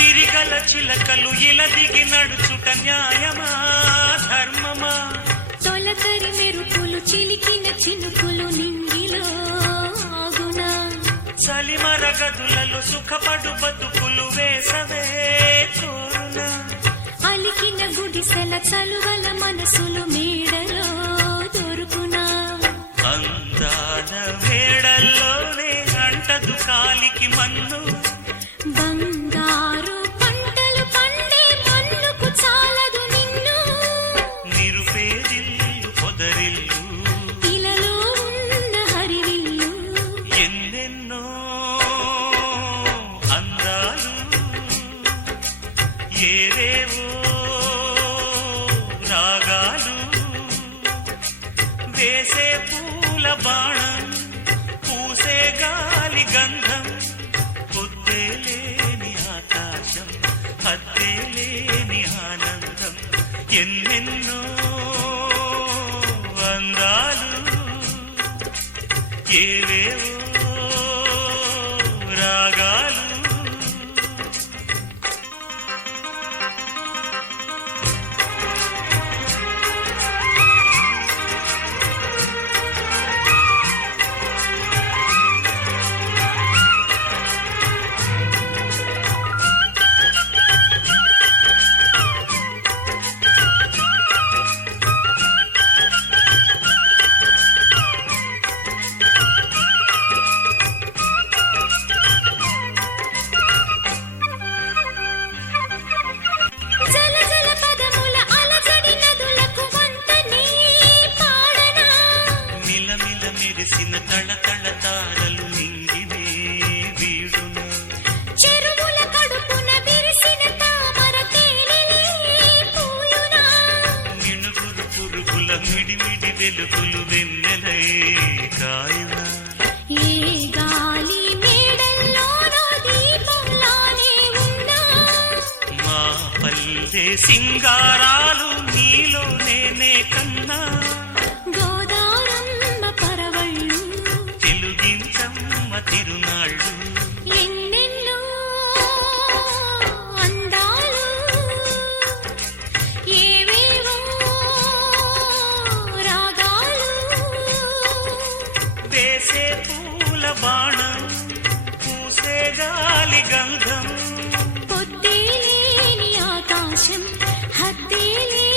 సిరిగల చిలకలు ఇలా దిగి నడుచుట న్యాయమా ధర్మమా? తొలకరి మెరుపులు చిలికిన చినుకులు నింగిలో ఆగునా? చలిమర గదులలో సుఖపడు బతుకులు వేసవే కోరునా? అలికిన గుడిసెల చలువల మనసులు మేడలో దొరుకునా? అందాల మేడల్లోనే అంటదు కాలికి మన్ను. బంగారు పంటలు పండే మన్నుకు చాలదు నిన్ను. నిరుపేదిల్లు పొదరిల్లు ఇలలో ఉన్న హరివిల్లు ఎన్నెన్నో అందాలు ఏవేవో రాగాలు. వేసే పూల బాణం పూసే గాలి గంధం. పొద్దేలేని ఆకాశం హద్దేలేని ఆనందం. ఎన్నెన్నో అందాలు ఏవేవో రాగాలు. జల జల పదముల అలజడి నదులకు వంతనే పాడనా? మిలమిల మెరిసిన తళతళ తారలు నింగినే వీడునా? చెరువుల కడుపున విరిసిన తామర తేనెలే పూయునా? మిణుగురు పురుగుల మిడిమిడి వెలుగులు వెన్నెలై కాయునా? ఏ గాలి మేడల్లోనో దీపంలానే ఉన్నా? మా పల్లె సింగారాలు నీలో నేనే కన్నా. గోదారమ్మ పరవళ్ళు తెలుగించమ్మ తిరునాళ్ళు. ఎన్నెన్నో అందాలు ఏవేవో రాగాలు. వేసే పూల బాణం పూసే గాలి గంధం. పొద్దేలేని ఆకాశం హద్దేలేని